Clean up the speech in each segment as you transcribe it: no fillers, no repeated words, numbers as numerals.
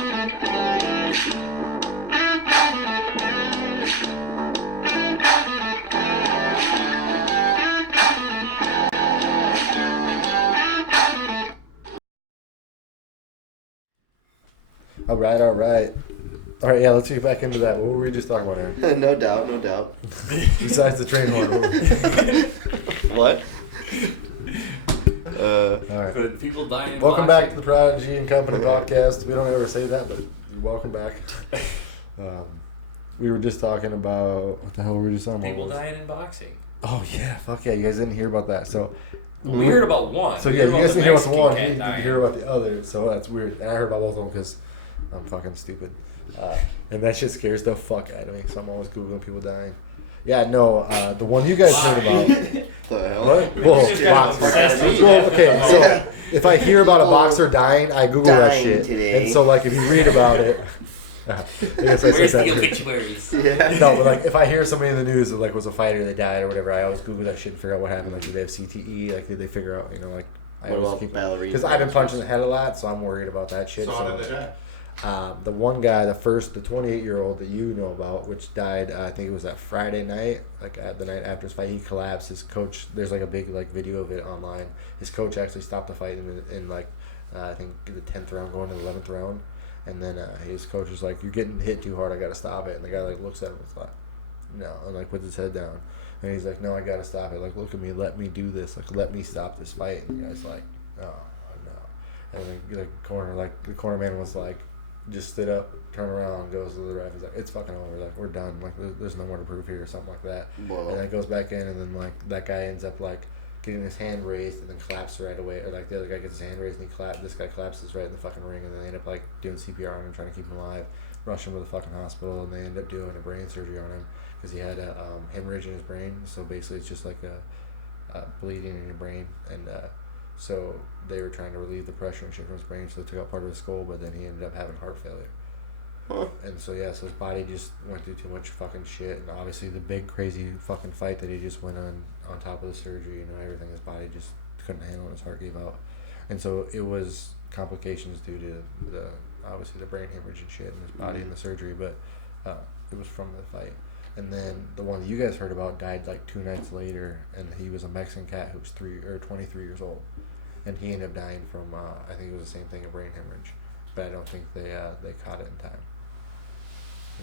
All right. Yeah, let's get back into that. What were we just talking about, Aaron? No doubt. Besides the train horn. What? All right. But people dying in Welcome boxing. back to the Prodigy and Company podcast. We don't ever say that, but welcome back. We were just talking about... What the hell were we just talking about? People dying in boxing. Oh, yeah. Fuck yeah. You guys didn't hear about that. So... We heard about one. So We yeah, heard you about guys the didn't hear about the Mexican one. cat You didn't dying. hear about the other. So that's weird. And I heard about both of them because I'm fucking stupid. And that shit scares the fuck out of me. So I'm always Googling people dying. Yeah, no. The one you guys heard about... The hell? What? Well, boxers. Well, okay, so if I hear about a boxer dying, I Google that Dying shit. today. And so, like, if you read about it, I guess I Where's said the that. obituaries? Yeah. No, but like, if I hear somebody in the news that like was a fighter that died or whatever, I always Google that shit and figure out what happened. Like, did they have CTE? Like, did they figure out? You know, like, I What always about keep ballerina? because I've been punched in the head a lot, so I'm worried about that shit. So how did they die? The one guy, the 28-year-old that you know about, which died, I think it was that Friday night, like at the night after his fight, he collapsed. His coach, there's like a big like video of it online. His coach actually stopped the fight in like I think the 10th round, going to the 11th round, and then his coach was like, "You're getting hit too hard. I gotta stop it." And the guy like looks at him and is like, "No," and like puts his head down, and he's like, "No, I gotta stop it. Like, look at me. Let me do this. Like, let me stop this fight." And the guy's like, "Oh no," and then the corner man was like, just stood up, turned around, goes to the ref. He's like, "It's fucking over. Like, we're done. Like, there's no more to prove here," or something like that. Whoa. And then goes back in, and then like that guy ends up like getting his hand raised, and then collapses right away. Or like the other guy gets his hand raised, and this guy collapses right in the fucking ring, and then they end up like doing CPR on him, trying to keep him alive, rush him to the fucking hospital, and they end up doing a brain surgery on him because he had a hemorrhage in his brain. So basically, it's just like a bleeding in your brain, and so they were trying to relieve the pressure and shit from his brain, so they took out part of his skull, but then he ended up having heart failure. Huh. And so yeah, so his body just went through too much fucking shit, and obviously the big crazy fucking fight that he just went on top of the surgery, you know, everything, his body just couldn't handle it, his heart gave out. And so it was complications due to obviously the brain hemorrhage and shit in his body and the surgery, but it was from the fight. And then the one that you guys heard about died like 2 nights later, and he was a Mexican cat who was 23 years old, and he ended up dying from I think it was the same thing, a brain hemorrhage, but I don't think they caught it in time.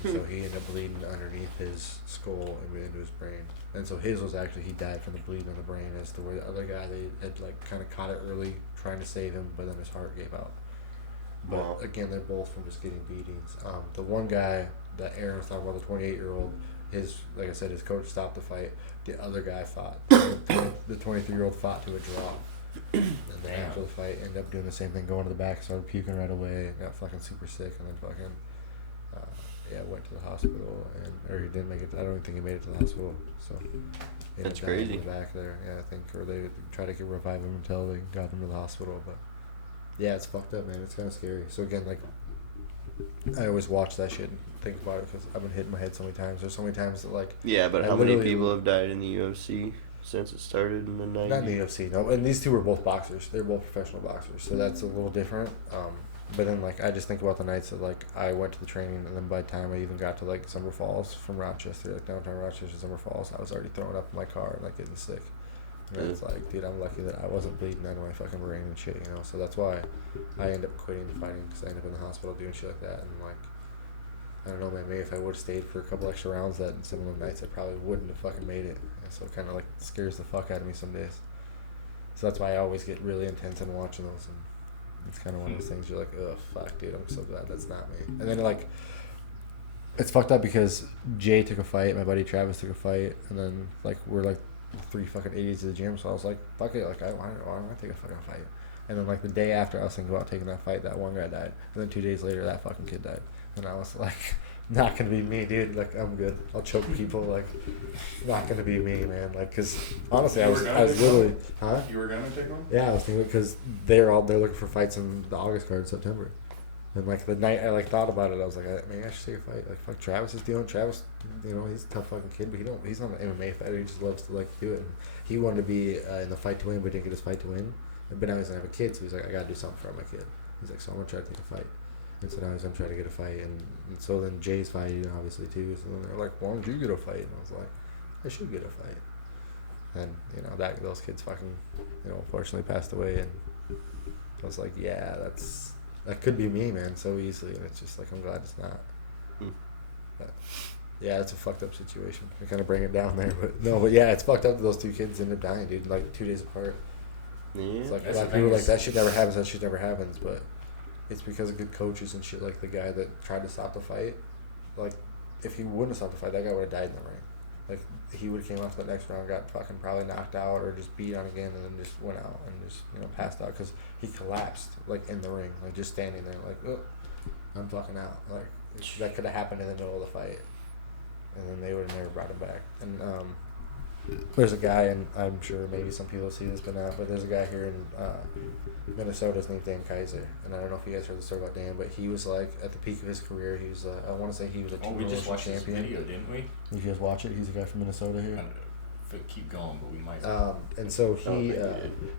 And so he ended up bleeding underneath his skull and into his brain. And so his was actually, he died from the bleeding in the brain, as to where the other guy, they had like kind of caught it early, trying to save him, but then his heart gave out. But Wow. again, they're both from just getting beatings. The one guy that Aaron was talking about, the 28-year-old, like I said, his coach stopped the fight. The other guy fought. The 23-year-old fought to a draw. And then after the fight, ended up doing the same thing, going to the back, started puking right away, got fucking super sick, and then fucking went to the hospital, or he didn't make it. I don't even think he made it to the hospital. So he That's ended up dying crazy. in the back there. Yeah, I think, or they tried to revive him until they got him to the hospital. But yeah, it's fucked up, man. It's kind of scary. So again, like, I always watch that shit and think about it because I've been hitting my head so many times. There's so many times that like. Yeah, but I how many literally- people have died in the UFC since it started in the 90s? Not in the UFC, no. And these two were both boxers. They're both professional boxers, so that's a little different. But then, like, I just think about the nights that, like, I went to the training, and then by the time I even got to, like, Summer Falls from Rochester, like, downtown Rochester, Summer Falls, I was already throwing up in my car and, like, getting sick. And it's like, dude, I'm lucky that I wasn't bleeding out of my fucking brain and shit, you know? So that's why I ended up quitting the fighting, because I ended up in the hospital doing shit like that. And, like, I don't know, man, maybe if I would have stayed for a couple extra rounds that some of them nights, I probably wouldn't have fucking made it. And so it kind of, like, scares the fuck out of me some days. So that's why I always get really intense in watching those, and it's kind of one of those things you're like, oh, fuck, dude, I'm so glad that's not me. And then, like, it's fucked up because Jay took a fight, my buddy Travis took a fight, and then, like, we're, like, 3 fucking idiots at the gym, so I was like, fuck it, like, why don't I take a fucking fight? And then, like, the day after I was thinking about taking that fight, that one guy died. And then 2 days later, that fucking kid died. And I was like, not gonna be me, dude. Like, I'm good. I'll choke people. Like, not gonna be me, man. Like, cause honestly, I was literally, huh? You were gonna take one? Yeah, I was thinking because they're looking for fights in the August card in September. And like the night I like thought about it, I was like, maybe I should take a fight. Like, fuck, Travis is doing. Travis, you know, he's a tough fucking kid, but he's not an MMA fighter. He just loves to like do it. And he wanted to be in the fight to win, but didn't get his fight to win. But now he's gonna have a kid, so he's like, I gotta do something for my kid. He's like, so I'm gonna try to take a fight. And so now he's gonna try to get a fight, and so then Jay's fighting obviously too. So then they're like, "Why don't you get a fight?" And I was like, "I should get a fight." And those kids fucking unfortunately passed away, and I was like, "Yeah, that could be me, man, so easily." And it's just like I'm glad it's not. But, yeah, it's a fucked up situation. I kind of bring it down there, but yeah, it's fucked up that those two kids ended up dying, dude, like 2 days apart. Yeah. It's like a That's lot of the people are thing like that shit never happens. That shit never happens, but it's because of good coaches and shit. Like the guy that tried to stop the fight, like if he wouldn't have stopped the fight, that guy would have died in the ring. Like he would have came off the next round, got fucking probably knocked out or just beat on again, and then just went out and just passed out because he collapsed like in the ring, like just standing there, like oh, I'm fucking out. Like that could have happened in the middle of the fight, and then they would have never brought him back. And there's a guy, and I'm sure maybe some people see this but not, but there's a guy here in Minnesota named Dan Kaiser, and I don't know if you guys heard the story about Dan, but he was like at the peak of his career. He was I want to say he was a we just two-promotion watched this champion. video, didn't we? You guys watch it? He's a guy from Minnesota here. Keep going, but we might. And so Oh,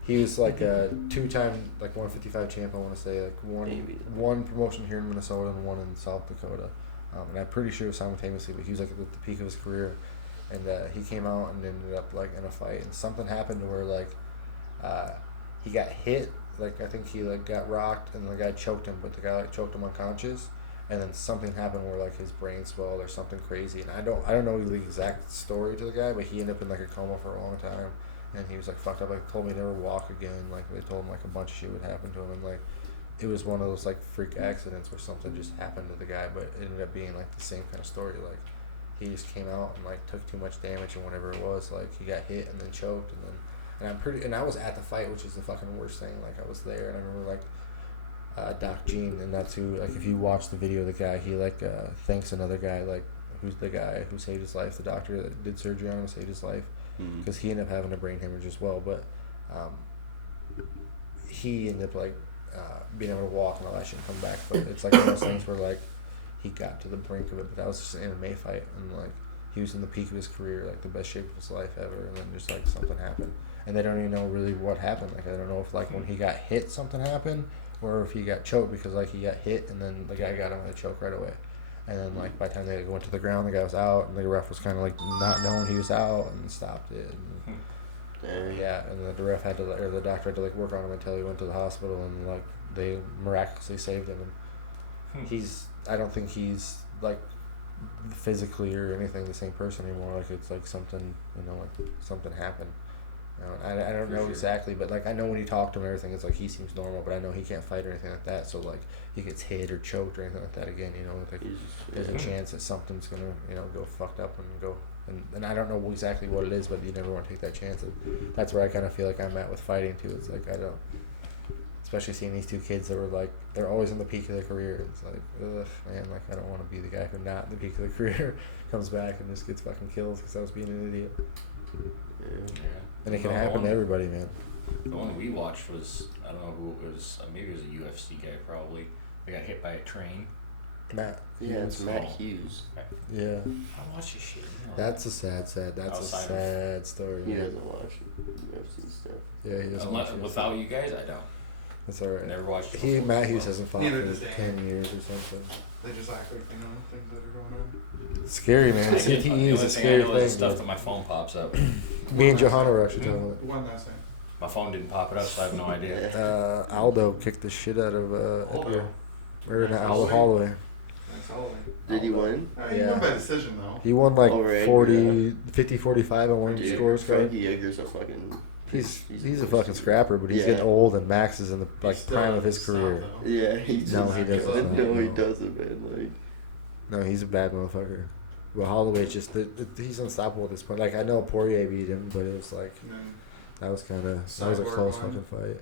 he was like a 2-time like 155 champ. I want to say like one promotion here in Minnesota and one in South Dakota, and I'm pretty sure it was simultaneously. But he was like at the peak of his career, and he came out and ended up like in a fight, and something happened to where like he got hit. Like I think he like got rocked, and the guy choked him, but the guy like choked him unconscious. And then something happened where like his brain swelled or something crazy, and I don't know the exact story to the guy, but he ended up in like a coma for a long time, and he was like fucked up. Like told me to never walk again. Like they told him like a bunch of shit would happen to him, and like it was one of those like freak accidents where something just happened to the guy, but it ended up being like the same kind of story. Like he just came out and like took too much damage and whatever it was. Like he got hit and then choked, and I was at the fight, which is the fucking worst thing. Like I was there, and I remember like. Doc Gene, and that's who, like, if you watch the video of the guy, he, like, thanks another guy, like, who's the guy who saved his life, the doctor that did surgery on him, saved his life, because he ended up having a brain hemorrhage as well, but he ended up, like, being able to walk and all that shit and come back, but it's, like, one of those things where, like, he got to the brink of it, but that was just an MMA fight, and, like, he was in the peak of his career, like, the best shape of his life ever, and then just, like, something happened, and they don't even know really what happened, like, I don't know if, like, when he got hit, something happened, or if he got choked, because like he got hit and then the guy got him with a choke right away, and then like by the time they went to the ground, the guy was out, and the ref was kind of like not knowing he was out and stopped it. And, yeah, and the ref had to, or the doctor had to like work on him until he went to the hospital, and like they miraculously saved him. And I don't think he's like physically or anything the same person anymore. Like it's like something, like something happened. I don't know exactly, but like I know when you talk to him and everything, it's like he seems normal, but I know he can't fight or anything like that. So like he gets hit or choked or anything like that again, like there's a chance that something's gonna go fucked up and go. And I don't know exactly what it is, but you never want to take that chance. And that's where I kind of feel like I'm at with fighting too. It's like especially seeing these two kids that were like they're always in the peak of their career. It's like ugh, man, like I don't want to be the guy who not in the peak of the career comes back and just gets fucking killed because I was being an idiot. Yeah. And it can happen to everybody, man. The one we watched was, I don't know who it was, maybe it was a UFC guy probably. They got hit by a train. Matt. Yeah, it's Matt Hughes. Yeah. I watch this shit. That's a sad story. He Man. doesn't watch UFC stuff. Yeah, he doesn't watch it. Without you guys, I don't. That's alright. Never watched it. Matt Hughes hasn't fought Neither for does Dan. 10 years or something. They just act like they know things that are going on. It's scary, man. CTE is a scary thing. Stuff that my phone pops up. Me and Johanna were actually talking about it. One last thing. My phone didn't pop it up, so I have no idea. Aldo kicked the shit out of Edgar. Or not Aldo Holloway. That's all. Did he win? He won by decision though. He won like Over 50-45 on one Dude, scores card. Frankie Edgar's a fucking... He's a fucking scrapper, but he's getting old, and Max is in the prime of his career. Yeah, he just... No, he doesn't. No, he doesn't, man. Like... No, he's a bad motherfucker. Well, Holloway's just he's unstoppable at this point. Like I know Poirier beat him, but it was like that was a close fucking fight.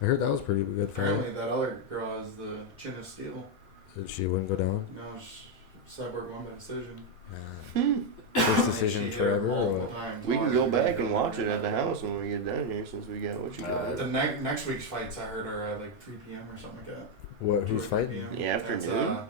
I heard that was a pretty good fight. Apparently, that other girl has the chin of steel. She wouldn't go down. No, Cyborg won by decision. First decision forever. Or we can go back and watch it at the house when we get down here, since we got what you got. The next week's fights I heard are at like 3 p.m. or something like that. what? Who's fighting? The afternoon. That's,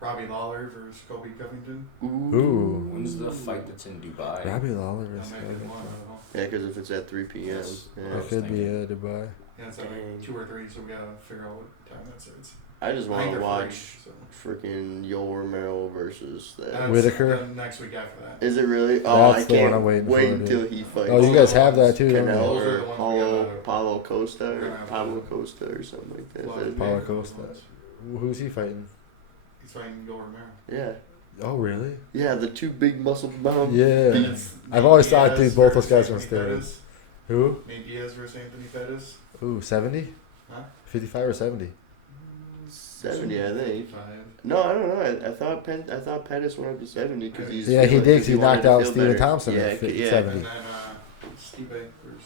Robbie Lawler versus Kobe Covington. Ooh. When's the fight that's in Dubai? Robbie Lawler That is. might be the one. I don't know. Yeah, because if it's at 3 p.m. Yes. Yeah. It could be Dubai. Yeah, it's at like 2 or 3, so we gotta figure out what time that starts. I just I want think to they're watch free, so. freaking Yoel Romero versus that. That's Whitaker? the next week after that. Is it really? Oh, That's I the one can't I'm waiting wait for, until dude. he fights. Oh, you guys have that too, don't Canelo you? Those are the or ones we gotta- Paulo Costa we're or gonna have Pablo to- Costa or something like that. Well, Is that his Paulo name? Costa. Who's he fighting? He's fighting Yoel Romero. Yeah. Oh, really? Yeah, the two big muscle bound. Yeah. It's I've Nate always thought, Diaz dude, both those versus guys are on Anthony steroids. Pettis. Who? Nate Diaz versus Anthony Pettis. Ooh, 70? Huh? 55 or 70? 70, I think. 55. No, I don't know. I thought Pettis went up to 70 because he's. Yeah, he feeling- did. 'cause He wanted knocked to out feel Steven better. Thompson Yeah, at yeah. 70. And then Steve versus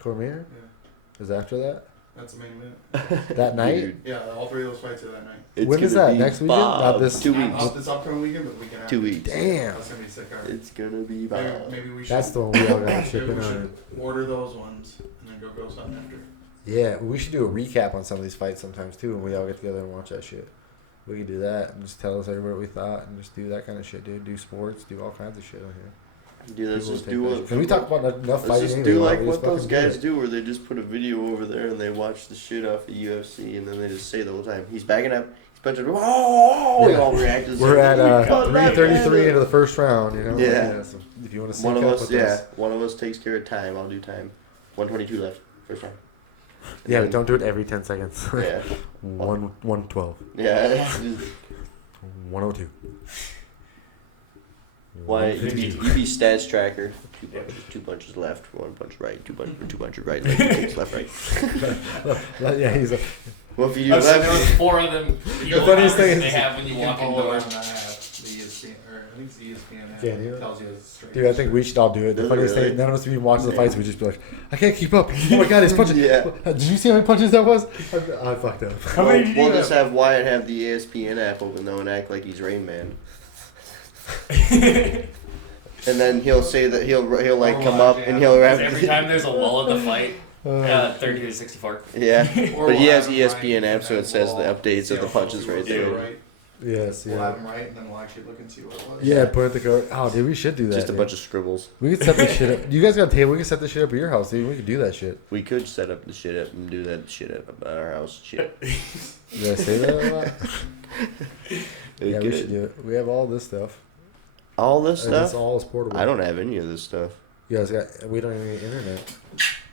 Cormier? yeah, Is after that? that's the main event. That night? Dude, Yeah, all three of those fights are that night. it's When is gonna that? be Next weekend? Not Bob. this- 2 Not weeks. this upcoming weekend, but the weekend after. 2 weeks. Damn. That's gonna be a sick card. It's gonna be Bob. Maybe we should. That's the one we all got to maybe chip in we on. should order those ones and then go something after. Yeah, we should do a recap on some of these fights sometimes too, and we all get together and watch that shit. We could do that and just tell us everybody what we thought and just do that kind of shit, dude. Do sports, do all kinds of shit on here. Dude, let's People just would do take that what. shit. 'Cause we talk about enough Let's fighting. just anyway, do why like don't we what just those fucking do guys it? do, where they just put a video over there and they watch the shit off the UFC, and then they just say the whole time, "He's backing up, he's punching." Oh, we Yeah. all react. As We're if, at "Cut that 3:33 man." into the first round, you know? Yeah. So if you want to sync One of up us, with yeah, us. one of us takes care of time. I'll do time. 122 left. First round. And Yeah, then- but don't do it every 10 seconds. Yeah, 112. yeah. It's just, 102. why you 152. be stats tracker? 2 punches left, 1 punch right, 2 punches right, like kicks left, right. Yeah, he's a. Well, if you do So there was left, 4 of them. The funniest thing is- they have when you You walk can in follow doors. on that app, the ESPN, or I think it's the ESPN app. Can't you? Tells you it's straight. Dude, I think we should all do it. The Does it funniest really? thing, none of us even watch the Yeah. fights. We just be like, I can't keep up. Oh my god, he's punching. Yeah. Did you see how many punches that was? I fucked up. How many did you we'll have? just have Wyatt have the ESPN app open though and act like he's Rain Man. And then he'll say that he'll like Or come watch, up yeah. and he'll have Every time there's a lull in the fight, Uh, 30 to 64. yeah. Or But he we'll has have him right, ESPN app, and so then it says the we'll updates see of the how punches close right we were, there. right? yes, We'll have yeah. him right, and then we'll actually look and see what it was. Yeah, put it the code. Oh, dude, we should do that. Just a dude. bunch of scribbles. We could set this shit up. You guys got a table. We can set this shit up at your house, dude. We could do that shit. We could set up the shit up and do that shit up at our house. Shit. Did I say that a lot? We Yeah, we should could. do it. We have all this stuff. All this And it's stuff? all is portable. I don't have any of this stuff. You guys got. We don't even need internet.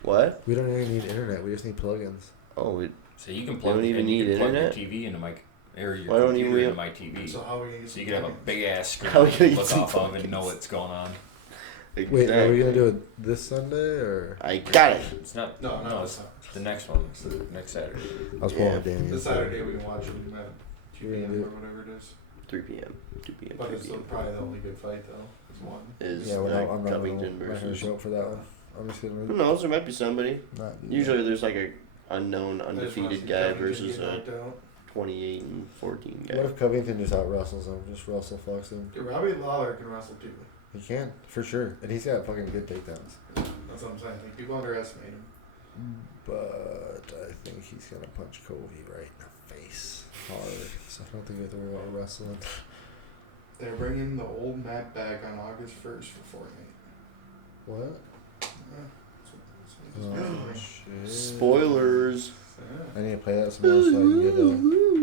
What? We don't even need internet. We just need plugins. Oh, we, So you can plug, even and you need can plug your internet? TV into my, or your Why don't computer we- into my TV. So how are we gonna get So you some can have a plugins? big ass screen How are we to gonna get look some off of and plugins? know what's going on. Wait, are we gonna exactly. do it this Sunday or? I got it. It's not. No, no, it's the next one. It's the next Saturday. I was pulling Yeah. with Danny. This Saturday we can watch it at 2 We're gonna p.m. do or it. whatever it is. 3 p.m. 2 p.m. But 3 it's p.m. probably the only good fight though. It's one. Is Yeah, we're not, I'm not Covington gonna versus. show up for that one. I'm just Who gonna knows? There might be somebody. not do Usually there's like a unknown, I just wanna undefeated see guy Covington versus get a knocked out. 28 and 14 that. guy. What if Covington just out wrestles him? Just wrestle fucks him. Dude, Robbie Lawler can wrestle too. He can for sure, and he's got fucking good takedowns. That's what I'm saying. Like, people underestimate him. But I think he's gonna punch Covey right in the face hard. So I don't think we have to worry about wrestling. They're bringing the old map back on August 1st for Fortnite. What? Yeah. Oh shit! Spoilers. I need to play that some more so I can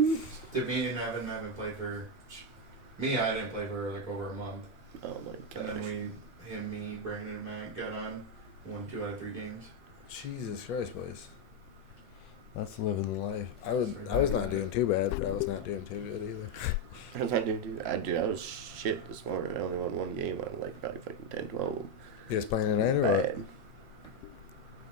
get Did me and Evan haven't played for. I didn't play for like over a month. Oh my And then gosh. me, Brandon, and Matt got on. Won 2 out of 3 games. Jesus Christ, boys. That's living the life. I was not doing too bad, but I was not doing too good either. What was I doing, dude? I was shit this morning. I only won 1 game on like probably fucking 10, 12. You guys playing tonight or what? Bad.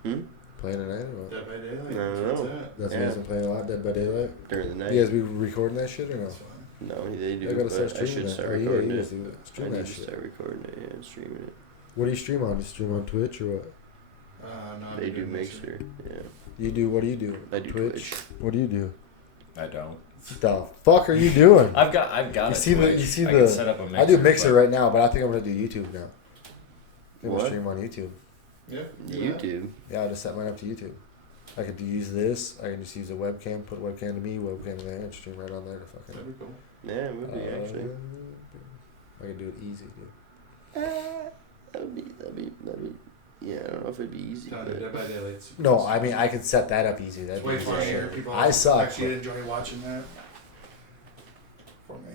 Hmm? Playing tonight or what? Dead by Daylight? No, That's no. it. That's Yeah. what you guys been playing a lot, Dead by Daylight? During the night. You guys be recording that shit or no? That's fine. No, they do. I gotta but start I streaming should that. start Oh, yeah, recording you it. guys do that. I Stream need that to shit. start recording it and streaming it. What do you stream on? Do you stream on Twitch or what? No, They do Mixer. Yeah. You do, what do you do? I do Twitch. What do you do? I don't. The fuck are you doing? I've got. You a see the- Twitch. you see I the- can set up a mixer, I do Mixer but right now, but I think I'm gonna do YouTube now. I'm gonna What? stream on YouTube. Yeah. do that. YouTube. Yeah, I just set mine up to YouTube. I could use this. I can just use a webcam, put a webcam to me, webcam to there, and stream right on there to fucking. That'd be cool. Yeah, it would be actually. I can do it easy, dude. That'd be Yeah, I don't know if it'd be easy. No, But Dead by Daylight's super No, easy. I mean I could set that up easy. That'd It's be way easy. funnier. People I suck. actually enjoy watching that.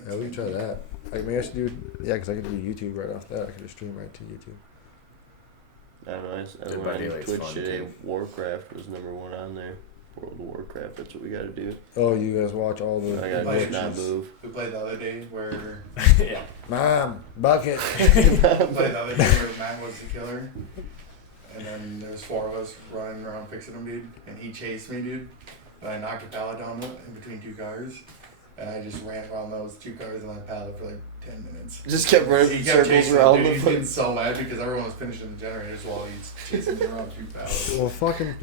Yeah, we can try that. Like maybe I should do. Yeah, because I could do YouTube right off that. I could just stream right to YouTube. I don't know. I Dead by went on Daylight's Twitch fun, today. too. Warcraft was #1 on there. World of Warcraft. That's what we got to do. Oh, you guys watch all the. I got to Like, just not move. We played the other day where Yeah. Mom, bucket. played the other day where Matt was the killer, and then there's 4 of us running around fixing him, dude. And he chased me, dude. And I knocked a pallet down in between 2 cars, and I just ran around those 2 cars on that pallet for like 10 minutes. Just kept running He kept circles chasing me, around dude. the He's fucking. getting so mad because everyone was finishing the generators while he's chasing me around 2 pallets. Well, fucking.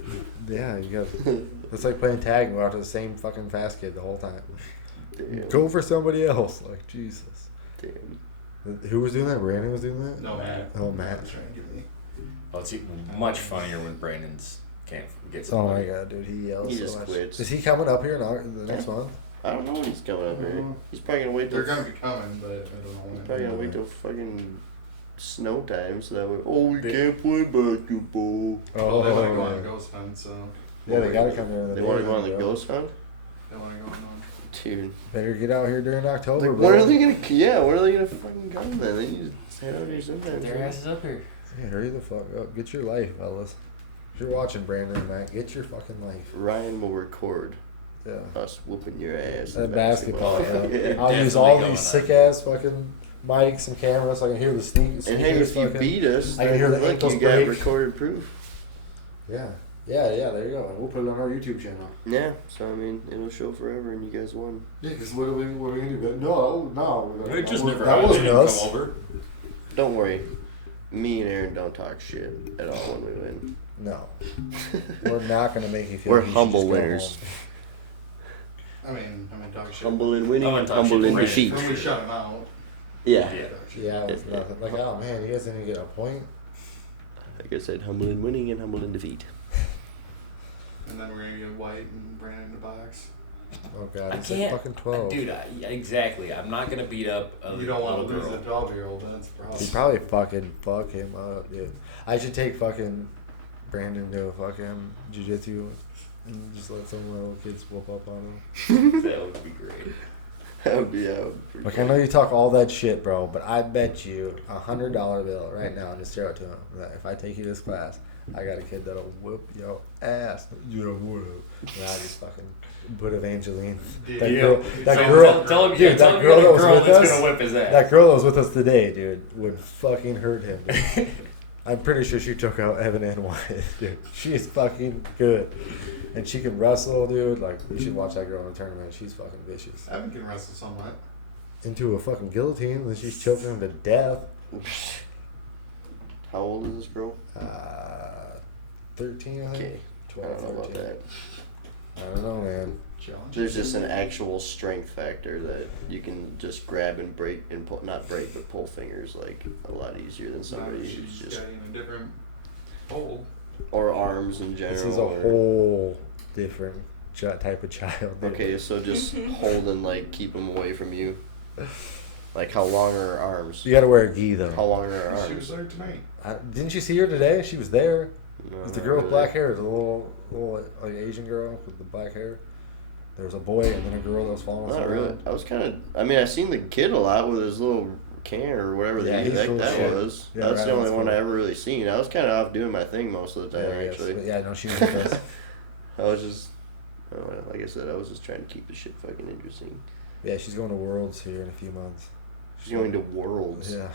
Yeah, you got. It's like playing tag and go after the same fucking fast kid the whole time. Damn. Go for somebody else. Like, Jesus. Damn. Who was doing that? Brandon was doing that? No, Matt. Oh, Matt. Was trying to get me. Well, it's even much funnier when Brandon's can't get Oh somebody. my god, dude. He yells He so just much. quits. Is he coming up here in the next month? I don't know when he's coming up here. He's probably gonna wait They're till. gonna be coming, but I don't know when. Probably gonna wait till fucking snow time so that way. Oh, we can't play basketball. Well, they want to go on a yeah. ghost hunt, so Yeah, they gotta come here. They want to go on the ghost hunt, they want to go on. dude. Better get out here during October, Like, bro. when are they gonna? Yeah, when are they gonna fucking come then? They need to head out here sometime. Their asses up here. Yeah, hurry the fuck up. Get your life, fellas. If you're watching Brandon and Matt, get your fucking life. Ryan will record Yeah. us whooping your ass. That in basketball, yeah. Yeah. I'll use Definitely all going these on. sick ass fucking mics and cameras so I can hear the And hey, if you fucking. beat us, I can hear the look, ankles you got break. recorded proof. Yeah. Yeah, there you go. And we'll put it on our YouTube channel. Yeah, so I mean, it'll show forever, and you guys won. Yeah, because what are we gonna do? No. They just that never wasn't didn't us. come over. Don't worry, me and Aaron don't talk shit at all when we win. No. We're not gonna make you feel We're like you should humble just go winners. home. I mean, talk shit. Humble in winning, I'm gonna talk humble shit in to Brandon. defeat. When we shut him out. Yeah. Yeah. Yeah, it was nothing. Like, oh man, you guys didn't get a point? Like I said, humble in winning and humble in defeat. And then we're gonna get White and Brandon in the box. Oh god, I he's like can't. fucking 12. Dude, yeah, exactly. I'm not gonna beat up a You don't want little to lose girl. a 12-year-old. That's the problem. He'd probably fucking fuck him up, dude. I should take fucking Brandon to fucking jiu-jitsu and just let some little kids whoop up on him. That would be great. That would be out. Like, I know you talk all that shit, bro, but I bet you $100 bill right now and just throw it to him that if I take you to this class, I got a kid that'll whoop your ass. You know what? And I just fucking put Evangeline. That Yeah. girl, that So girl, tell him, dude, tell that him girl you're that the was girl with that's us, gonna whip his ass. that girl that was with us today, dude, would fucking hurt him. Dude. I'm pretty sure she took out Evan and Wyatt, dude. She is fucking good. And she can wrestle, dude. Like, you should watch that girl in a tournament. She's fucking vicious. Evan can wrestle somewhat. Into a fucking guillotine, and then she's choking him to death. How old is this girl? 13, I think. Okay. I 12, don't know about 13. that. I don't know, man. Challenge. There's just an actual strength factor that you can just grab and break and pull, not break, but pull fingers like a lot easier than somebody She's who's just, got in a different hold. or arms in general. This is a or- whole different type of child. dude. Okay, so just hold and like keep them away from you. Like how long are her arms? You gotta wear a gi, though. How long are her She was arms? there tonight. Didn't you see her today? She was there. No, It was the not girl with really. black hair. The little like Asian girl with the black hair. There was a boy and then a girl that was following us Not around. really. I was kind of. I mean, I seen the kid a lot with his little can or whatever Yeah, he's that cool as shit. was. Yeah, That's the Ryan only was one cool. I ever really seen. I was kind of off doing my thing most of the time. Yeah, Actually, yeah, no, she was with us. I was just. Like I said, I was just trying to keep the shit fucking interesting. Yeah, she's going to Worlds here in a few months. She's going to Worlds. Yeah.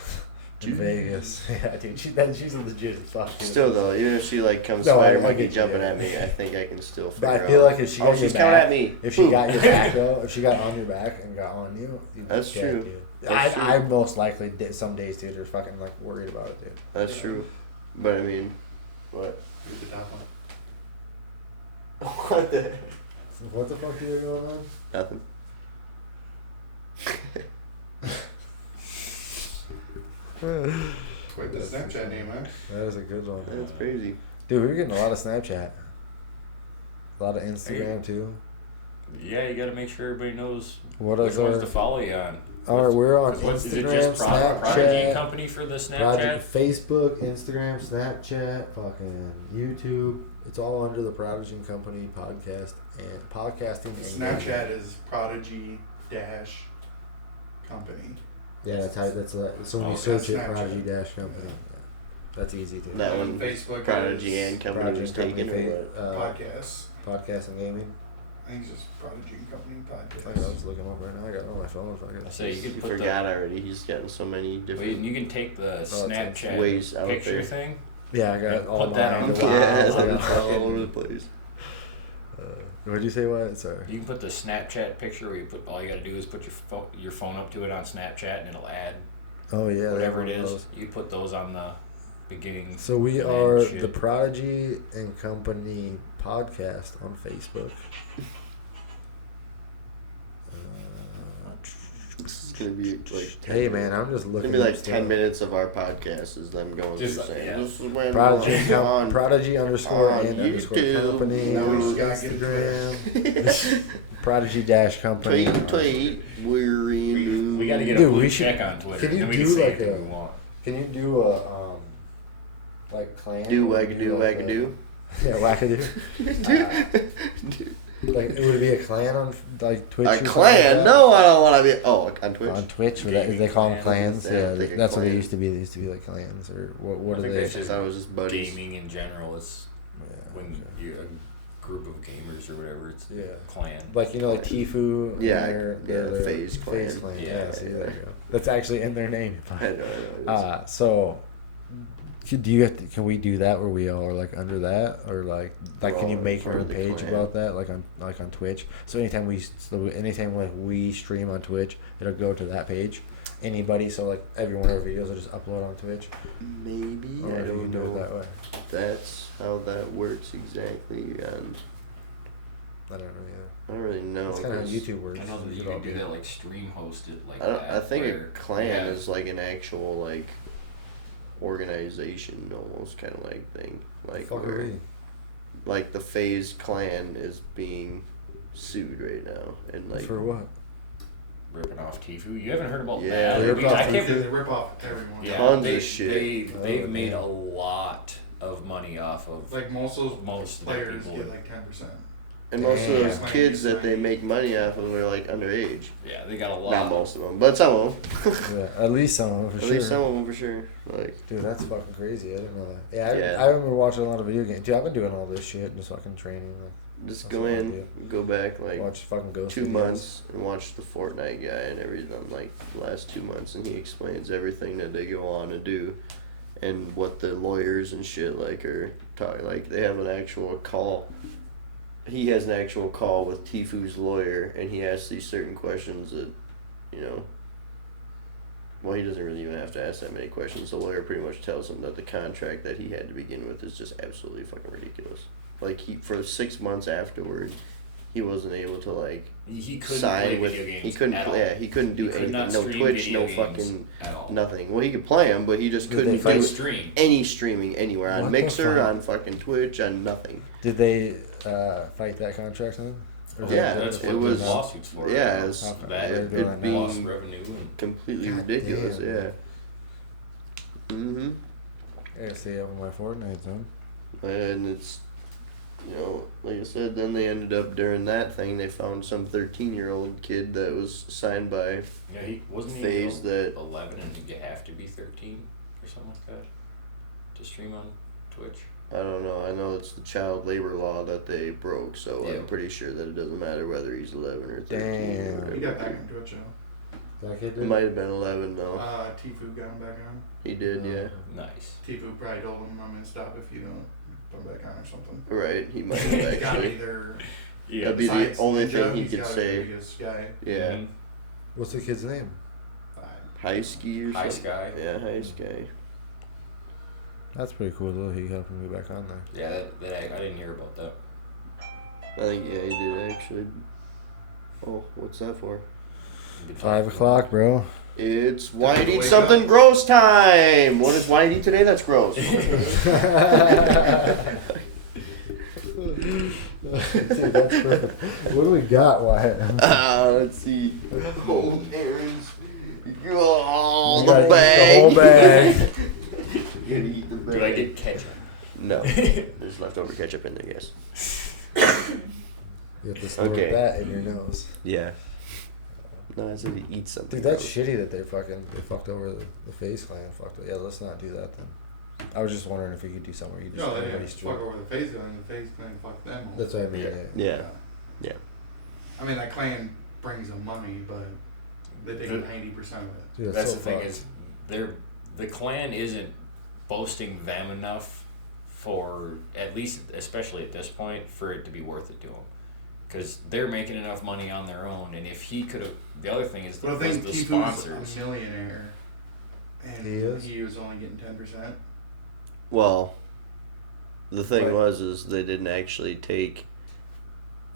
In Dude. Vegas. Yeah, dude. She's a legit fucking. Still though, even if she like comes No, I Spider Monkey get you, jumping yeah. at me, I think I can still figure But out. I feel like if she got your she's back, coming at me. if she Boom. got your back though, if she got on your back and got on you, you'd be That's dead, true. Dude. That's true. I most likely did some days, dude, are fucking like worried about it, dude. That's true, but I mean, what? Who's the top one? What the? What the fuck do you going on? Nothing. Quite the Snapchat name, huh? That is a good one. That's crazy. Dude, we were getting a lot of Snapchat. A lot of Instagram too. Yeah, you got to make sure everybody knows What which is ones our? to follow you on. All right, we're on 'Cause what, is it Instagram, just Prodigy Snapchat, Company for the Snapchat? Prodigy, Facebook, Instagram, Snapchat, fucking YouTube. It's all under the Prodigy and Company podcast and podcasting. And Snapchat is Prodigy dash company. Yeah, that's how. So when you Oh, search it, Snapchat. Prodigy dash Company. Yeah. That's easy too. That And one, Facebook Prodigy is and company Prodigy was and Company taken or what? podcasts. Podcast and gaming. I think it's just Prodigy and Company I podcast. was looking up right now. I got it on my phone. Fucking. I say you You could put forgot already. He's gotten so many Wait, different you can take the it's Snapchat ways out picture there. thing. Yeah, I got And all put that mine. on- Wow, Yeah, I it's got all fucking- over the place. What'd you say? What? Sorry. You can put the Snapchat picture where you put all you got to do is put your phone up to it on Snapchat and it'll add Oh yeah. they whatever have it one of is. You put those on the beginning. So we and are shit. the Prodigy and Company podcast on Facebook. It's gonna be like. 10 Hey man, I'm just It's looking. gonna be like up 10 stuff. minutes of our podcast is them going Just through like, saying, yeah. this is when Prodigy, we're on. Prodigy underscore on and underscore YouTube. company Now we on just gotta get Instagram. Prodigy dash company. Tweet, tweet, we're in. We got to get Dude, a blue we should- check on Twitter. can you and then we do can say like anything a- we want. Can you do a like clan? Do or wagadoo, like a- wagadoo. Yeah, wackadoo. Like would it be a clan on like Twitch? A or something clan? like that? No, I don't want to be. Oh, on Twitch. On Twitch, or that, they call them Gaming clans. clan. Yeah, I think a that's what they clan. used to be. They used to be like clans, or what I are think they? that's I just thought it was just buddies. gaming in general. It's Yeah, when okay. you're a group of gamers or whatever. It's Yeah. clan. Like like Tifu. and Yeah, their FaZe clan. FaZe clan. Yeah. Yeah, see there you go. That's actually in their name. I know. So, do you have to, can we do that where we all are like under that, or like can you Well, make part our of the page clan. about that like on Twitch? So anytime we stream on Twitch, it'll go to that page. Anybody, so like every one of our videos will just upload on Twitch. Maybe Or I if you don't can do it know. that way. That's how that works exactly, and I don't know either. I don't really know. That's kind of how 'cause YouTube works. I know that You you could all can do be- that like stream hosted like I, don't, that. I think a where clan you have- is like an actual like organization, almost kind of like thing, like Fuck where are we? like the FaZe clan is being sued right now, and like For what? ripping off Tifu. You haven't heard about Yeah, that? they ripped off I can't. They rip off everyone. Yeah, Tons they, of shit. They've Oh, made damn. a lot of money off of Like most of those most of the players people. get like 10%. and most of Damn. those kids that they make money off of are like underage. Yeah, they got a lot. Not most of them, but some of them. Yeah, at least some of them for At sure. least some of them for sure. Like Dude, that's fucking crazy. I didn't know that. Yeah, Yeah. I remember watching a lot of video games. Dude, I've been doing all this shit, just fucking training. just That's go what I in, do. go back like Watch fucking Ghost 2 videos. months and watch the FORTNITE guy and everything like the last 2 months, and he explains everything that they go on to do and what the lawyers and shit like are talking. Like they have an actual call. He has an actual call with Tifu's lawyer, and he asks these certain questions that, you know. Well, he doesn't really even have to ask that many questions. The lawyer pretty much tells him that the contract that he had to begin with is just absolutely fucking ridiculous. Like for 6 months afterward, he wasn't able to like He couldn't sign play with. video games. He couldn't. at all. Yeah, he couldn't do He could anything. not No stream Twitch. video No games fucking at all. nothing. Well, he could play them, but he just Did couldn't they do fight? Stream. any streaming anywhere What on the Mixer, fuck? on fucking Twitch, on nothing. Did they fight that contract then? Or did Yeah, they- that's it what was- the lawsuits for. Yeah, it's Okay. that They're it, doing it that being now. lost revenue and completely God ridiculous. damn, Yeah. man. Mhm. I gotta stay up on my Fortnite zone. And it's, you know, like I said, then they ended up during that thing. They found some 13-year-old kid that was signed by yeah, he wasn't FaZe even that 11, and you have to be 13 or something like that to stream on Twitch. I don't know. I know it's the child labor law that they broke, so Yeah. I'm pretty sure that it doesn't matter whether he's 11 or 13. Damn. Or He got whatever. back on Twitch now. That kid It did? might have been 11 though. Tifu got him back on. He did, yeah. Nice. Tifu probably told him, I'm gonna stop if you don't put him back on or something. Right, he might He's have gotta be actually. their Yeah. That'd be the science only ninja, thing he he's could gotta say. be the biggest guy. Yeah. Mhm. What's the kid's name? High ski or High something. Sky. Yeah, high sky. That's pretty cool though. He helping me back on there. Yeah, that I didn't hear about that. I think, yeah, he did actually. Oh, what's that for? Good 5 talk. o'clock, bro. It's why Time to eat wake something up. gross time. What is why eat today? That's gross. Dude, that's perfect. What do we got, Wyatt? Let's see. Whole Aaron's. Oh, You the gotta eat bag. the whole bag. You gotta eat the bag. Do I get ketchup? No. There's leftover ketchup in there, yes. You have to store Okay. that in your nose. Yeah. No, I said to eat something. Dude, that's gross. shitty that they fucked over the FaZe clan. Yeah, let's not do that then. I was just wondering if you could do something where you just No, they everybody didn't straight. fuck over the FaZe clan. The FaZe clan fucked them. All. That's what I mean. Yeah. Yeah. I mean, that clan brings them money, but they take 90% of it. Dude, That's so the thing fucked. is, the clan isn't boasting them enough for, at least, especially at this point, for it to be worth it to them. Because they're making enough money on their own, and if he could have, the other thing is But I the think Tifu's sponsors. a millionaire, and He was only getting 10%. Well, the thing Right. is they didn't actually take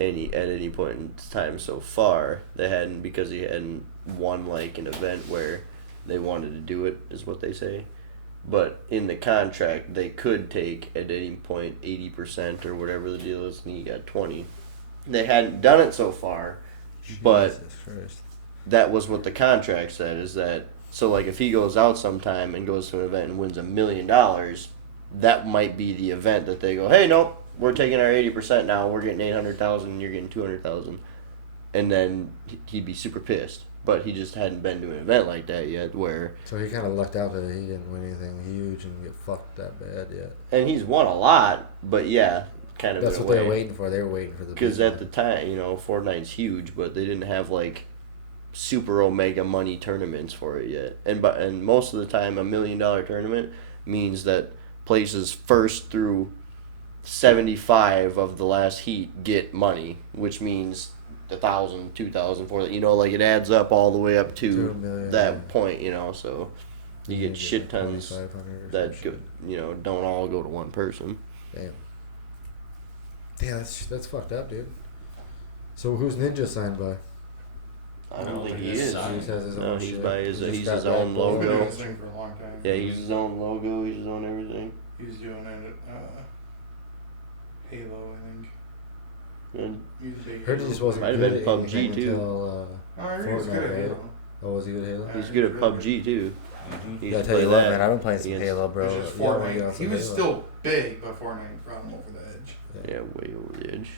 any at any point in time so far. They hadn't, because he hadn't won like an event where they wanted to do it, is what they say. But in the contract, they could take at any point 80% or whatever the deal is, and he got 20. They hadn't done it so far, but Jesus Christ. that was what the contract said. Is that so? Like if he goes out sometime and goes to an event and wins $1 million, that might be the event that they go, hey, nope, we're taking our 80% now. We're getting 800,000, and you're getting 200,000, and then he'd be super pissed. But he just hadn't been to an event like that yet, where So he kind of lucked out that he didn't win anything huge and get fucked that bad yet. and he's won a lot, but yeah, kind of That's in a what they were way. waiting for. They were waiting for the Because big at the time, Fortnite's huge, but they didn't have like super omega money tournaments for it yet. And most of the time, $1 million tournament means that places first through 75 of the last heat get money, which means 1,000, 2,000, 4,000. Like it adds up all the way up to 2 million, that yeah. point. So you get shit tons 2,500 or that some go, shit. don't all go to one person. Damn. Damn, that's fucked up, dude. So who's Ninja signed by? I don't No, think he he is is. signed. He just has his No, own he's shit. by his- He just he's got his that own logo. He's been doing logo. this thing for a long time. Yeah, he's his own logo. He's his own everything. He's doing it Halo, I think. And He's a big Heard he Halo just wasn't Might have good been at PUBG anything too. until, Oh, I heard he's good Fortnite, at right? Halo. was he good at Halo? he's good at PUBG too. He Yeah, I used to tell you play what, that man, I've been playing some against- Halo, bro. It's just Yeah, I wanna get on Fortnite. some He was Halo. still big, but Fortnite brought him over the edge. Yeah, way over the edge.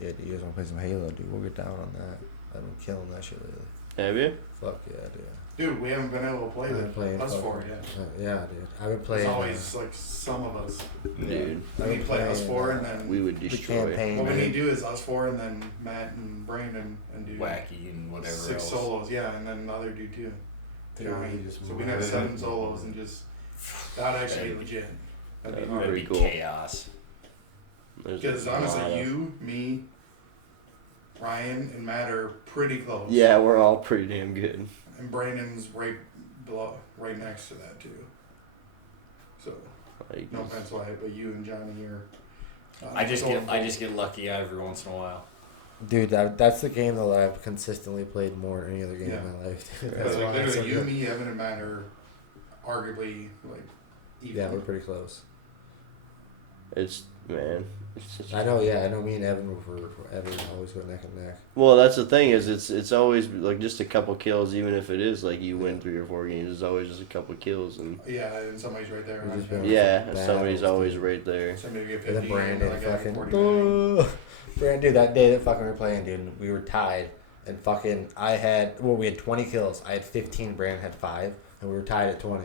Yeah, dude, you guys want to play some Halo, dude? We'll get down on that. I've been killing that shit lately. Have you? Fuck yeah, dude. Dude, we haven't been able to play I've been with playing us fucking- four yet. yeah, dude. I've been There's playing. always like some of us. Dude, I've We been play us playing, four and then we would the destroy. campaign. what we man. need to do is us four and then Matt and Brandon and do Wacky and whatever 6 else. solos, yeah, and then the other dude too. Dude, Johnny. we just So we can have murder 7 them. solos and just that'd actually be legit. That'd be That'd hard. That'd be Pretty cool. chaos. There's Because a lot honestly, of- you, me, Ryan, and Matt are pretty close. Yeah, we're all pretty damn good. And Brandon's right below, right next to that too. So Like, no offense, Wyatt, but you and Johnny are. I just going get lucky every once in a while. Dude, that's the game that I've consistently played more than any other game Yeah. in my life. Yeah, That's like why I'm so literally, you, good. me, Evan, and Matt are arguably like even. Yeah, we're pretty close. it's man. It's such I know, yeah, I know. Me and Evan were forever always go neck and neck. Well, that's the thing is it's always like just a couple kills, even if it is like you win 3 or 4 games. It's always just a couple kills, and Yeah, and somebody's right there. We've just Right been- yeah, Battles, somebody's always dude. right there. Somebody get And 50 then and Brandon like I fucking. 49. Brandon, dude, that day that fucking we were playing, dude, we were tied. And fucking, we had 20 kills. I had 15, Brandon had 5. And we were tied at 20.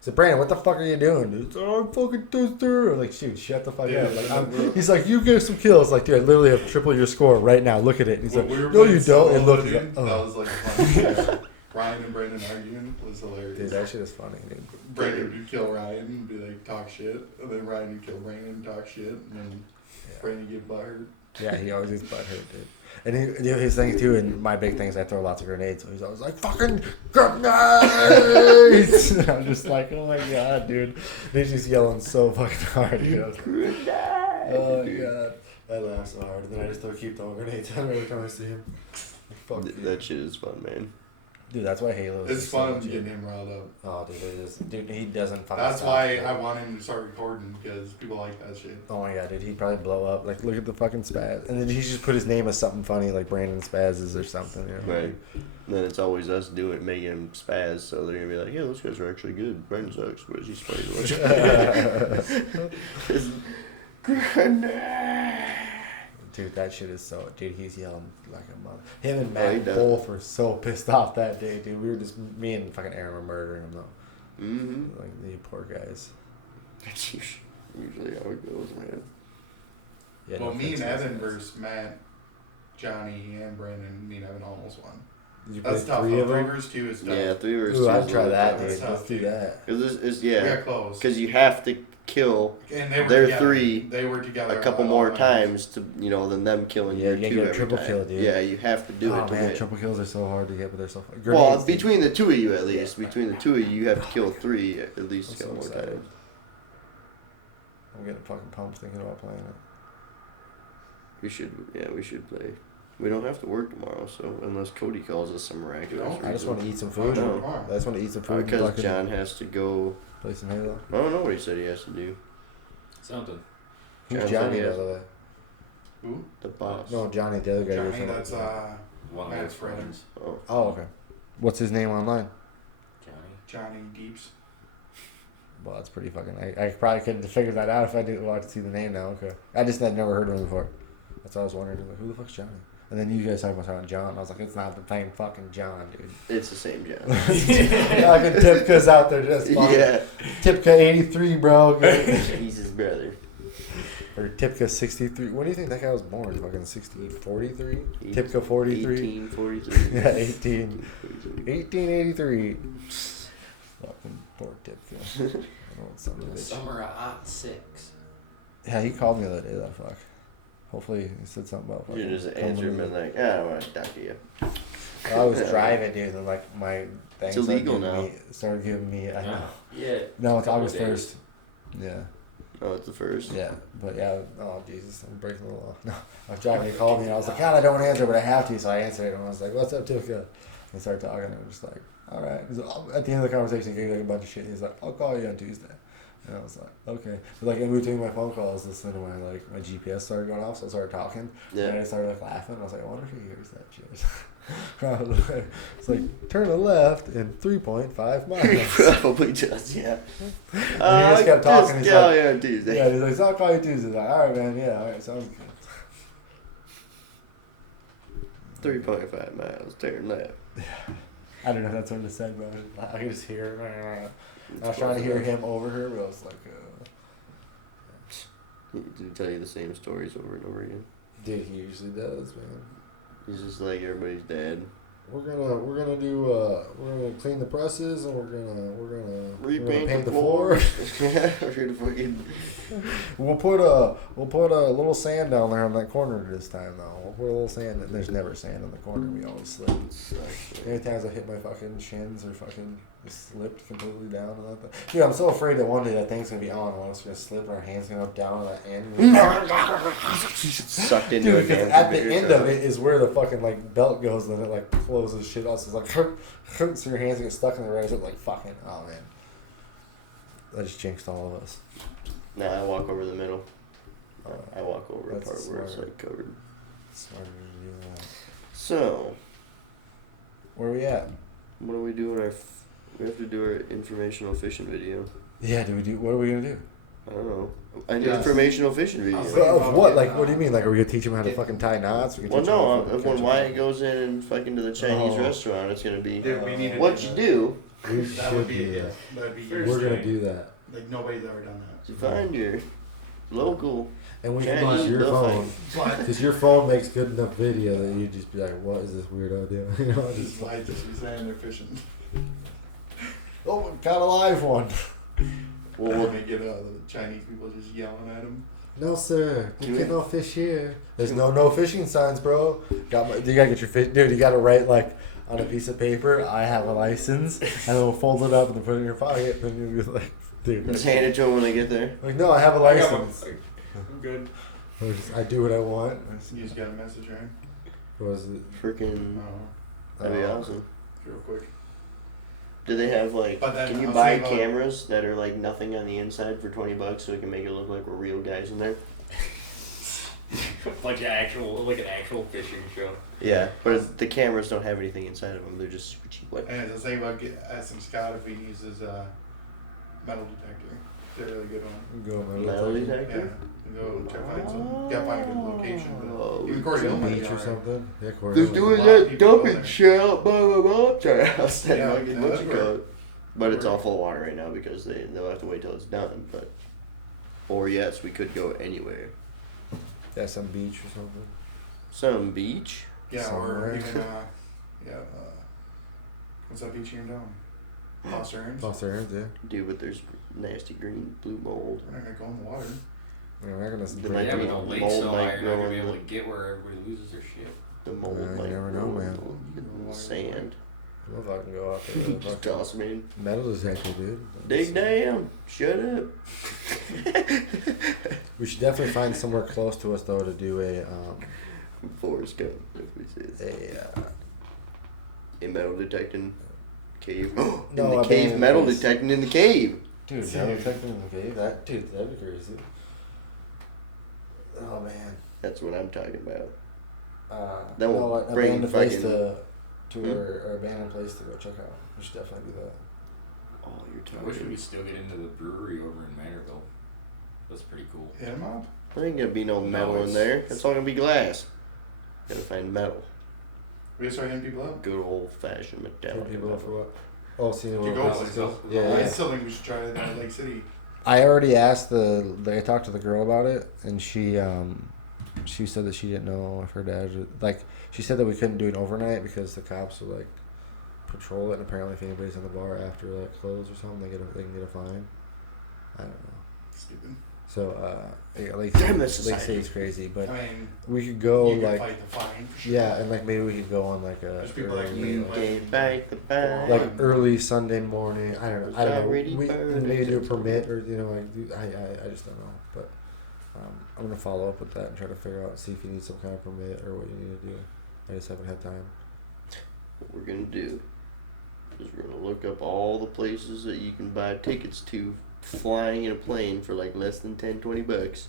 So, Brandon, what the fuck are you doing, dude? He's like, I'm fucking thirsty. I'm like, shoot, shut the fuck Dude, up. Like, bro. he's like, you get some kills. Like, dude, I literally have triple your score right now. Look at it. And he's When like, we were no, playing you don't. And look, solo, he's dude, like, that oh. was like fun. Ryan and Brandon arguing was hilarious. Dude, that shit is funny, dude. Brandon would kill Ryan and be like talk shit, and then Ryan would kill Brandon and talk shit, and then Brandon get butthurt. Yeah, he always gets butthurt, dude. And his thing too, and my big thing is I throw lots of grenades, so he's always like, fucking grenades! And I'm just like, oh my god, dude. And he's just yelling so fucking hard, you know. Oh my god. I laugh so hard, and then I just keep throwing grenades at him every time I see him. Fuck you. That shit is fun, man. Dude, that's why Halo is It's so fun legit. getting him riled up. Oh, dude, it is. Dude, he doesn't fucking That's stop. why I want him to start recording, because people like that shit. Oh my god, dude, he'd probably blow up. Like, look at the fucking Spaz. And then he just put his name as something funny, like Brandon Spazzes or something, you know? Right. Then it's always us doing making him spaz, so they're gonna be like, yeah, those guys are actually good. Brandon sucks, but he's funny to watch. Dude, that shit is so. Dude, he's yelling like a mother. Him and Oh, he Matt does. both were so pissed off that day, dude. We were just. Me and fucking Aaron were murdering him, though. Mm-hmm. Like, the poor guys. That's usually how it goes, man. Yeah, Well, no me and offense, Evan guys. versus Matt, Johnny, and Brandon, me and Evan almost won. Did you That's play tough. 3 of 3 them? versus 2 is tough. Yeah, 3 versus 2. Ooh, I'd is a try little that, tough. dude. That's Let's tough, do dude. that. It's We yeah, got close. because you have to kill And they were they're together. 3 They were together a couple at all more times. times to than them killing Yeah, your you gotta 2 get a every triple time. kill, dude. Yeah, you have to do Oh it to man, win. triple kills are so hard to get, but they're so fun. Well, Grenades, dude. between the 2 of you at least, between the 2 of you, you have to kill 3 at least I'm a so couple more excited. times. I'm getting fucking pumped thinking about playing it. We should play. We don't have to work tomorrow, so unless Cody calls us some miraculous No, I just want to reason. eat some food. No. I just want to eat some food. and Because fucking John has to go. play some Halo. I don't know what he said he has to do. Something. Who's John Johnny, said by he the way? Who? The boss. No, Johnny, the other guy. you're Johnny, talking that's about. One Matt's of my brother. friends. Oh. Oh, okay. What's his name online? Johnny. Johnny Deeps. Well, that's pretty fucking. I probably couldn't have figured that out if I didn't want to see the name now. Okay. I just had never heard of him before. That's what I was wondering. Like, who the fuck's Johnny? And then you guys talking about John. I was like, it's not the same fucking John, dude. It's the same John. Fucking Tipka's out there just fucking. Yeah. Tipka 83, bro. He's his brother. Or Tipka 63. When do you think that guy was born? Fucking 43? Tipka 43? 1843. Yeah, 1883. Fucking poor Tipka. I don't know what son of a bitch. Summer of '06. Yeah, he called me the other day, that fuck. Hopefully he said something about You fucking just coming answer him to and me. like, I don't want to talk to you. I was driving, dude, and like my thing It's illegal started giving me. I know. Yeah. No, it's Couple August days. 1st. Yeah. Oh, it's the first. Yeah, but yeah, oh Jesus, I'm breaking the law. No, I was driving, he called me, and I was like, God, I don't want to answer, but I have to, so I answered it, and I was like, what's up, Tika? And we started talking, and I'm just like, all right. He's like, at the end of the conversation, he gave me like a bunch of shit. He's like, I'll call you on Tuesday. And I was like, okay. But like in between my phone calls, listening to my GPS started going off, so I started talking, Yeah. and I started like laughing. I was like, I wonder if he hears that shit. I was like, it's like, turn to left in 3.5 He miles. probably does, yeah. And he just kept talking. He's Just like, on Tuesday. yeah, he's like, so I'll call you Tuesday. Like, all right, man. Yeah, all right, sounds good. 3.5 miles, turn left. I don't know if that's what it said, but I could just hear it. I was trying to hear him over her, but I was like, He do tell you the same stories over and over again. dude, he usually does, man. He's just like everybody's dad. We're gonna clean the presses, and we're gonna Repaint paint the the floor. Yeah, we're gonna fucking. We'll put a little sand down there on that corner this time though. We'll put a little sand. There's never sand in the corner. We always slip. Many times I hit my fucking shins or fucking just slipped completely down and that thing. Dude, I'm so afraid that one day that thing's gonna be on and it's gonna slip and our hands gonna go down to that end. Sucked into Dude, a because damn at the computer end shop. of it is where the fucking like belt goes and then it like closes shit off. So it's like so your hands get stuck in the razor like fucking oh man. That just jinxed all of us. Nah, I walk over the middle. I walk over a That's part where it's smart. like covered. Smarter to do that. So, Where are we at? what do we do in our? We have to do our informational fishing video. Yeah, what are we gonna do? I don't know. An Yes. informational fishing video. I'll So, about of what? getting, Like, what do you mean? Like, are we gonna teach them how to fucking tie knots? We can Well, teach 'em how no. to fucking When catch a Wyatt fish. goes in and fucking to the Chinese Oh. restaurant, it's gonna be Dude, we need to what do you that. do. We That would should be do it. that. That'd be We're gonna do that. like nobody's ever done that. You find your local. And we can Chinese use your buffet. phone. But Because your phone makes good enough video that you'd just be like, what is this weirdo doing? You know, just I just be saying they're fishing. oh, got a live one. Well, When they get the Chinese people just yelling at them. No, sir. You Yeah. get no fish here. There's no fishing signs, bro. You gotta get your fish. Dude, you gotta write, like, on a piece of paper, I have a license, and then we'll fold it up and then put it in your pocket, and you'll be like, dude. just hand it to them when they get there. Like, no, I have a license. I'm good. Or just, I do what I want. You just got a message, right? What was it? Freaking, Oh. that'd be Oh. awesome. real quick. Do they have like? But then Can you I'll buy say about- cameras that are like nothing on the inside for $20 so we can make it look like we're real guys in there? like an actual fishing show. Yeah, but the cameras don't have anything inside of them. They're just super cheap. What? And as I say about asking Scott if we can use his metal detector. They're a really good one. Go Metal Yeah. detector? Go try to find some. Gotta find a good location. Oh, But even Corey might be beach or alright. something. Yeah, Corey. They're Hill. doing a lot of that people go dumping there. shell, blah blah blah. Sorry, I was saying Yeah, fucking no, what that's you where- call it. But it's where- all full of water right now because they'll have to wait till it's done. But or yes, we could go anywhere. Yeah, some beach or something. Some beach. Yeah, Somewhere. or even what's that beach here in town? Lost Errands. Lost their hands, yeah. Dude, but there's nasty green blue mold. We're not gonna go in the water. We're not gonna The break might Yeah, be but the lake's mold so might high, you're grow not gonna in be able the- to get where everybody loses their shit. The mold you might never know, grow man. in the sand. I love I can go out there. with a Just fucking toss me in. metal detector, dude. Dig down. Shut up. We should definitely find somewhere close to us though to do Forrest Gump, if we say it. A metal detecting cave. in No, the abandoned cave, metal place. detecting in the cave. dude, metal detector in the cave. That'd be crazy. Oh man. That's what I'm talking about. That That will will bring abandoned place fucking- to or abandoned place to go check out. We should definitely do that. Oh, you're I wish we talking. could still get into the brewery over in Manorville. That's pretty cool. Hit him up. There ain't gonna be no metal in it's- there. It's all gonna be glass. Gotta find metal. We gotta start hitting people up. Good old fashioned Tell metallic people metal. for what? Oh, see You what go places places. go. Yeah, I Yeah, still think we should try it in Lake City. I already asked I talked to the girl about it, and she said that she didn't know if her dad she said that we couldn't do it overnight because the cops would like patrol it, and apparently if anybody's in the bar after like close or something, they can get a fine. I don't know. Stupid. So yeah, Lake Damn this Lake society. City's crazy, but I mean, we could go you can like fight the fine for sure. yeah, and like maybe we could go on like a There's people that early, You Like- can fight the fire. like early Sunday morning. I don't know. Already We burning maybe do a it. permit or I just don't know. But I'm gonna follow up with that and try to figure out see if you need some kind of permit or what you need to do. I just haven't had time. What we're gonna do is we're gonna look up all the places that you can buy tickets to flying in a plane for like less than $10-20.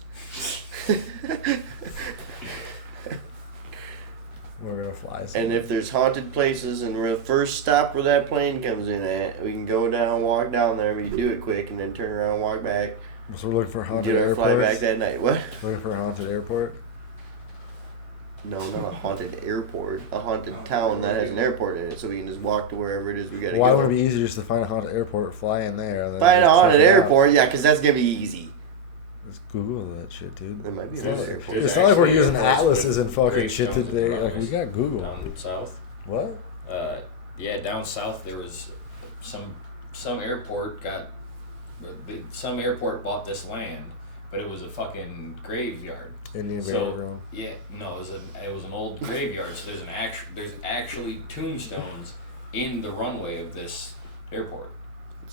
We're gonna fly. And if there's haunted places and we're the first stop where that plane comes in at, we can go down, walk down there, we can do it quick and then turn around and walk back. So we're looking for a And haunted get our fly back airport. that night. What? Looking for a haunted airport. No, not a haunted airport. A haunted town that has an airport in it, so we can just walk to wherever it is we gotta Why go. wouldn't it be easier just to find a haunted airport, fly in there, and then Find a just check haunted it out? airport, yeah, 'cause that's gonna be easy. Just Google that shit, dude. There might be It's another not- airport. It's not like we're actually using airports atlases with and fucking shit gravestones today. and Like we got Google. Down south. What? Yeah, down south there was some airport some airport bought this land, but it was a fucking graveyard. Indian So- Burial Ground. Yeah, no, it was an old graveyard. So there's actually tombstones in the runway of this airport.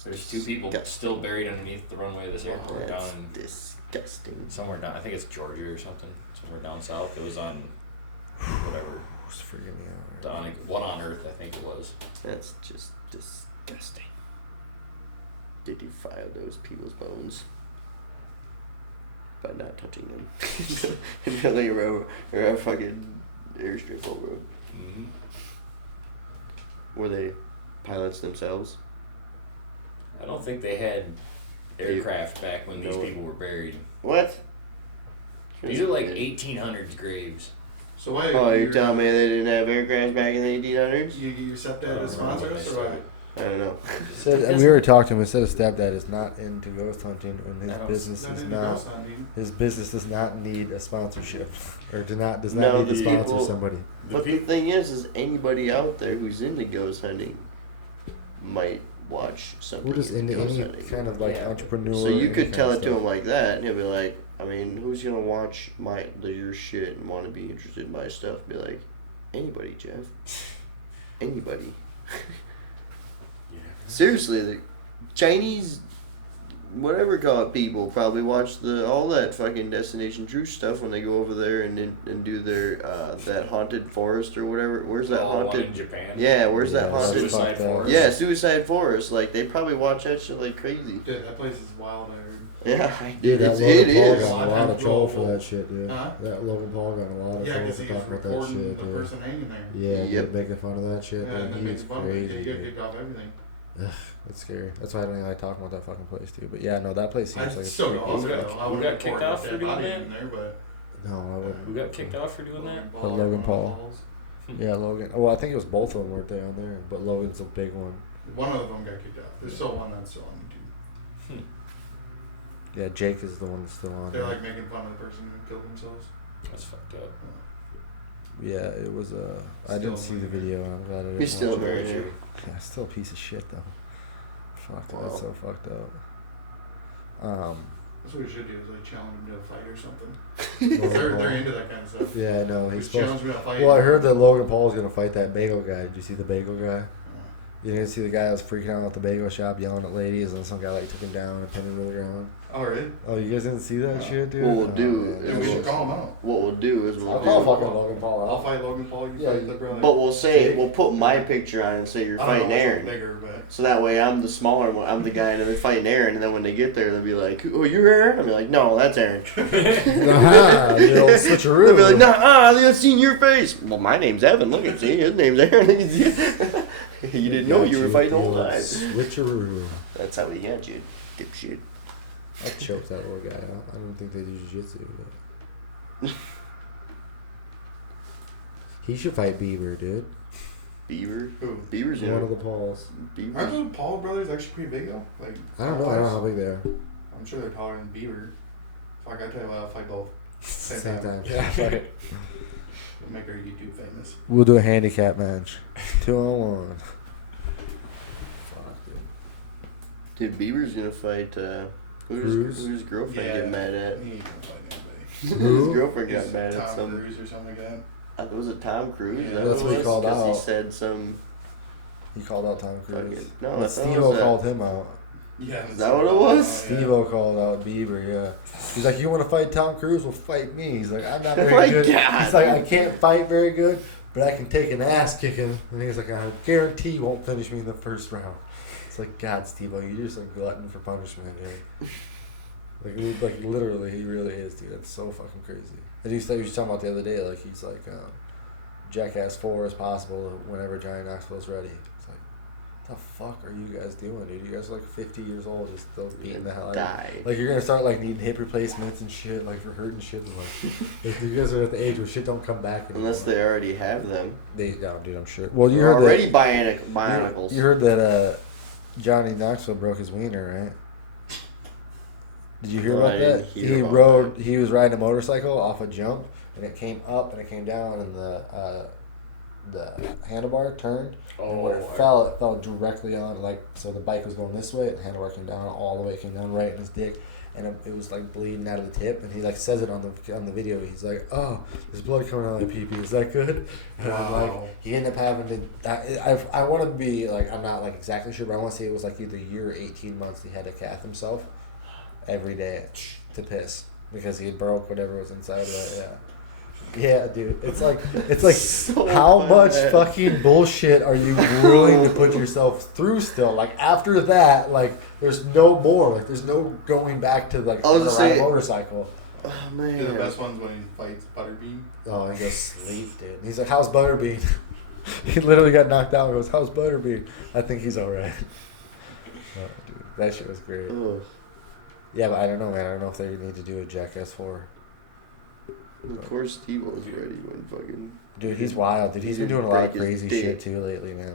There's two people still buried underneath the runway of this airport That's down disgusting. somewhere down. I think it's Georgia or something. Somewhere down south. It was on whatever. It's freaking me out. Right? On What on Earth, I think it was. That's just disgusting. They defile those people's bones by not touching them. Until they were a fucking airstrip over them. Mm-hmm. Were they pilots themselves? I don't think they had aircraft back when these No. people were buried. What? These are like 1800s graves. So why? Oh, you're telling me they didn't have aircraft back in the 1800s? You get your stepdad to I sponsor don't know us, when or they what? I don't know. Said we already talked to him. He said his stepdad is not into ghost hunting, and his I don't- business Not is into not. ghost hunting. His business does not need a sponsorship, or does not No, need to the sponsor people- somebody. But the thing is anybody out there who's into ghost hunting might watch something. We're just into ghost any hunting. kind of like Yeah. entrepreneur. So you any could kind tell of it to stuff. him like that, and he'll be like, I mean, who's gonna watch your shit and want to be interested in my stuff? Be like, anybody, Jeff. Anybody. Yeah. Seriously, the Chinese whatever call it people probably watch all that fucking Destination Truth stuff when they go over there and do their that haunted forest or whatever. Where's that One haunted? in Japan. Yeah, where's that Yeah, haunted? Suicide Forest. Yeah, Suicide Forest. Like they probably watch that shit like crazy. Dude, that place is wild. I heard. Yeah, Dude, that it Logan Paul is. got in a lot of trouble for that shit, dude. Huh? That Logan Paul got in a lot of Yeah, trouble because for he was talking about that recording shit, the dude. person hanging there. Yeah, Yep. dude, making fun of that shit, Yeah, and dude. then He's making fun of it. crazy, He got dude. kicked off everything. That's scary. That's why I don't even like talking about that fucking place, too. But yeah, no, that place seems I like it's still pretty go. cool. Who got- I who wouldn't got report kicked a off for dead doing body that? in there, but No, I wouldn't. Who got kicked off for doing that? But Logan Paul. Paul's. Yeah, Logan. Oh, I think it was both of them weren't they on there, but Logan's a big one. One of them got kicked off. There's still one that's still on YouTube. Yeah, Jake is the one that's still on They're there. like making fun of the person who killed themselves. That's fucked up. Yeah, it was I didn't see the video, and I'm glad I didn't. He's still watch a it. murderer. Yeah, still a piece of shit though. Fuck, Wow. that's so fucked up. That's what we should do is like challenge them to a fight or something. Logan they're Paul. into that kind of stuff. Yeah, I know. He's Just supposed. challenge me to a fight. Well, I heard that Logan Paul was gonna fight that bagel guy. Did you see the bagel guy? You didn't see the guy that was freaking out at the bagel shop, yelling at ladies, and some guy like took him down and pinned him to the ground. Oh, really? Oh, you guys didn't see that No. shit, dude? What we'll Oh, do man, Dude, that we should was- call him out. What we'll do is I'll call we'll fucking Logan Paul I'll out. fight Logan Paul. You Yeah, fight the brother. but we'll say Jake? we'll put my picture on and say you're I don't fighting know, it's Aaron. bigger, but So that way I'm the smaller one. I'm the guy, and they're fighting Aaron. And then when they get there, they'll be like, "Oh, you're Aaron?" I'll be like, "No, that's Aaron." Aha, the old switcheroo. They'll be like, "Nah, I've seen your face." Well, my name's Evan. Look at see, his name's Aaron. You didn't know you were fighting the whole time. Switcheroo. That's how we got you, dipshit. I'd choke that little guy out. I don't think they do jiu-jitsu, but... He should fight Bieber, dude. Beaver. who? Beaver's One of in the Pauls. Aren't Beaver's. the Paul brothers actually pretty big though? Like I don't know. I don't know how big they are. I'm sure they're taller than Bieber. Fuck, I tell you what, I'll fight both. Same time. Yeah. Right. We'll make our YouTube famous. We'll do a handicap match. 2-on-1. Fuck, dude. Dude, Beaver's gonna fight. Cruz? Who's his girlfriend get mad at? He ain't gonna fight His Who? girlfriend got anybody. mad at Tom some. Cruise or something like that. Was it Tom Cruise? Yeah, Is that that's what he it was? called 'Cause out. he said some. He called out Tom Cruise. Fucking, no, I But thought it Steve-O was called him out. Yeah. Is that what it was? Steve-O called out Bieber, yeah. He's like, you want to fight Tom Cruise? Well, fight me. He's like, I'm not Oh very my good. God. He's like, I can't fight very good, but I can take an ass kicking. And he's like, I guarantee you won't finish me in the first round. It's like, God, Steve-O, you're just a glutton for punishment, dude. Like literally, he really is, dude. That's so fucking crazy. And he was talking about the other day, like, he's like, Jackass 4 is possible whenever Johnny Knoxville's ready. It's like, what the fuck are you guys doing, dude? You guys are like 50 years old, just still beating the hell out of Die. you. Like, you're gonna start like needing hip replacements and shit, like you're hurting shit. And, like you guys are at the age where shit don't come back anymore. Unless they already have them. No, dude, I'm sure. Well, you They're heard already that. bionicles. You heard that Johnny Knoxville broke his wiener, right? Did you hear No, about I that? didn't hear about He was riding a motorcycle off a jump, and it came up and it came down, and the handlebar turned. And when it fell directly on, like, so the bike was going this way, and the handlebar came down all the way, came down right in his dick, and it was like bleeding out of the tip, and he like says it on the video. He's like, "Oh, there's blood coming out of my pee-pee. Is that good?" And I'm like, Wow. he ended up having to. I want to be like, I'm not like exactly sure, but I want to say it was like either a year or 18 months. He had to cath himself every day to piss because he had broke whatever was inside of it. Yeah. Yeah, dude. It's like So how bad. much fucking bullshit are you willing to put yourself through still? Like after that, like there's no more. Like there's no going back to like I was ride gonna say- a motorcycle. Oh Dude, the man. best one's when he fights Butterbean. Oh, he goes sleep, dude. And he's like, "How's Butterbean?" He literally got knocked out and goes, "How's Butterbean?" I think he's alright. Oh, dude, that shit was great. Ugh. Yeah, but I don't know, man. I don't know if they need to do a Jackass 4. Of course, Steve was ready when fucking. Dude, he's wild. Dude, he's been He doing a lot of break his crazy dick. shit too lately, man.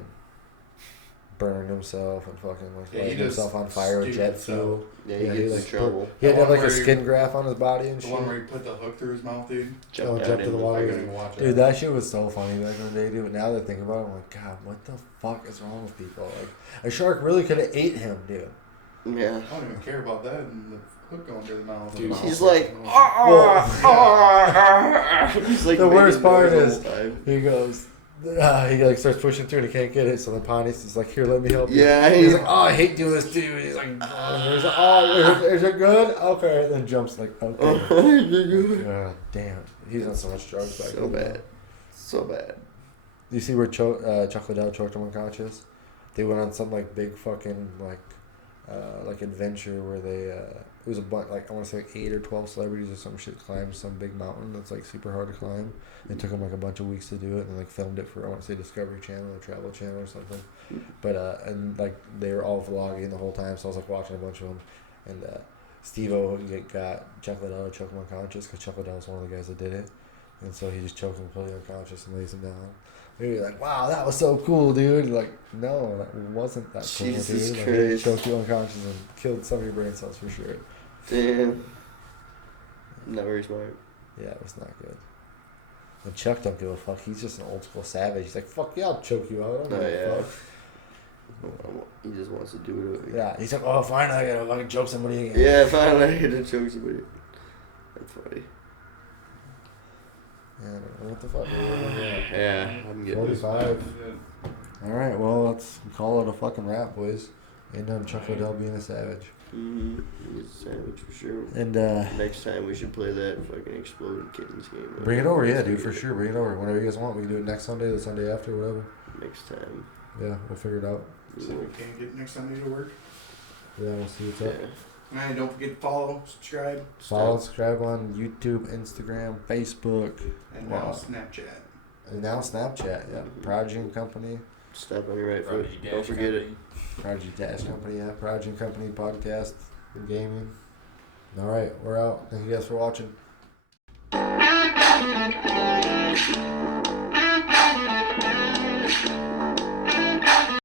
Burning himself and fucking like Yeah, he lighting does himself on fire with jet stupid fuel. Yeah, he Yeah, gets in like, trouble. He had to have The like one a where skin graft on his body and The shit. one where he put the hook through his mouth, dude. Jumped jumped out to the in water. I Oh, gotta go watch Dude, it. that shit was so funny back in the day, dude. But now that I think about it, I'm like, God, what the fuck is wrong with people? Like, a shark really could have ate him, dude. Yeah. I don't even care about that and the hook going through the mouth. Dude, He's like. Well, He's like The worst making part noise is- the whole time. he goes, He like starts pushing through and he can't get it. So then Pontius is like, "Here, let me help you." Yeah, He's like, "Oh, I hate doing this, dude." He's like, "Oh, is it good? Okay." And then jumps like, "Okay." Damn, he's on so much drugs back so then. bad, so bad. You see where Chuck Liddell choked him unconscious? They went on some like big fucking like adventure where they it was a bunch, like I want to say like 8 or 12 celebrities or some shit climbed some big mountain that's like super hard to climb. It took them like a bunch of weeks to do it and like filmed it for I want to say Discovery Channel or Travel Channel or something. But and like they were all vlogging the whole time, so I was like watching a bunch of them. And Steve-O got Chuck Liddell to choke him unconscious because Chuck Liddell was one of the guys that did it, and so he just choked him completely unconscious and lays him down. Maybe like, wow, that was so cool, dude. Like, no, that wasn't that cool, Jesus dude. Like, Christ. he choked you unconscious and killed some of your brain cells for sure. Damn. Not very smart. Yeah, it was not good. And Chuck don't give a fuck. He's just an old school savage. He's like, fuck yeah, I'll choke you out. I don't give a fuck. He just wants to do it. Yeah, he's like, oh, fine, I gotta fucking choke somebody again. Yeah, finally I get to choke somebody. That's funny. Yeah, I don't know what the fuck. Dude. Yeah, I'm getting 45. Alright, well, let's call it a fucking wrap, boys. Ain't on Chuck Liddell being a savage. Mm-hmm. He's a savage for sure. And next time we should play that fucking Exploding Kittens game. bring it over, yeah, dude, for sure. Bring it over. Whenever you guys want. We can do it next Sunday, the Sunday after, whatever. Next time. Yeah, we'll figure it out. So we can't get next Sunday to work. Yeah, we'll see what's up. Alright, don't forget to follow, subscribe, Follow, subscribe on YouTube, Instagram, Facebook, and now Snapchat. and now Snapchat. Yeah, Prodigy and Company, Step on your right foot. Prodigy Don't Dash forget Company. Prodigy Dash Company, yeah, Prodigy and Company podcast and gaming. All right, we're out. Thank you guys for watching.